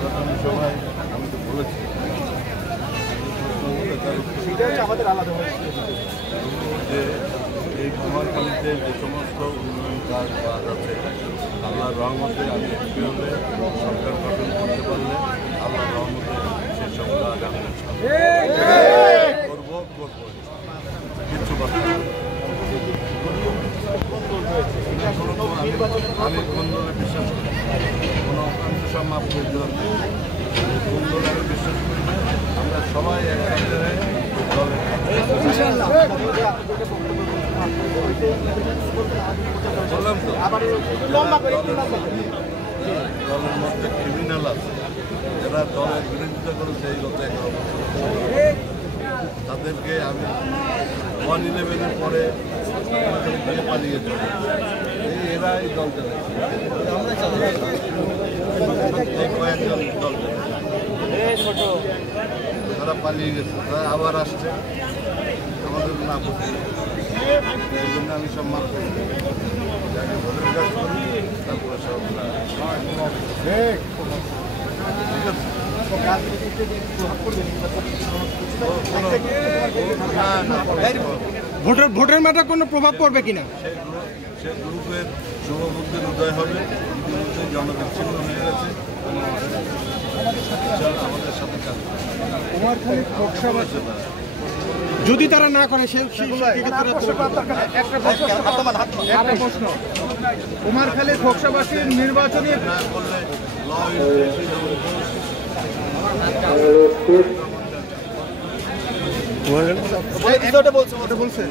নির্বাচনী সভায় আমি তো বলেছি আমাদের আলাদা যে এই কুমারখালীতে যে সমস্ত উন্নয়ন কাজ পাওয়া যাচ্ছে আল্লাহর রহমতে আমি এমপি হলে সরকার গঠন করতে পারলে আল্লাহর রহমতে সেসব কাজ আমি করবো কিচ্ছু কথা আমি কোন্দলে বিশ্বাস করি কোনো অন্তঃসম্মাপ প্রয়োজন কোন্দলে আমি বিশ্বাস করি আমরা সবাই একসাথে বললাম তো দলের মধ্যে ক্রিমিনাল আছে যারা দলের বিরোধিতা করেছে এই গত 11 বছর তাদেরকে আমি 111-এর পরে দিয়ে পালিয়ে চলে এরা এই দল চালাচ্ছে কয়েকজন দল তারা পালিয়ে গেছে তারা আবার আসছে আমাদের না করতে এই জন্য আমি সম্মান করি যাকে ভোটের কাজ করি তারপরে সব ভোটের মাঠে কোনো প্রভাব পড়বে কিনা সেই গ্রুপের শুভবুদ্ধির উদয় হবে ইতিমধ্যে জনবিচ্ছিন্ন হয়ে গেছে আমাদের সাথে কাজ যদি তারা না করে কুমারখালী খোকসাবাসীর নির্বাচনী না করলে বলছে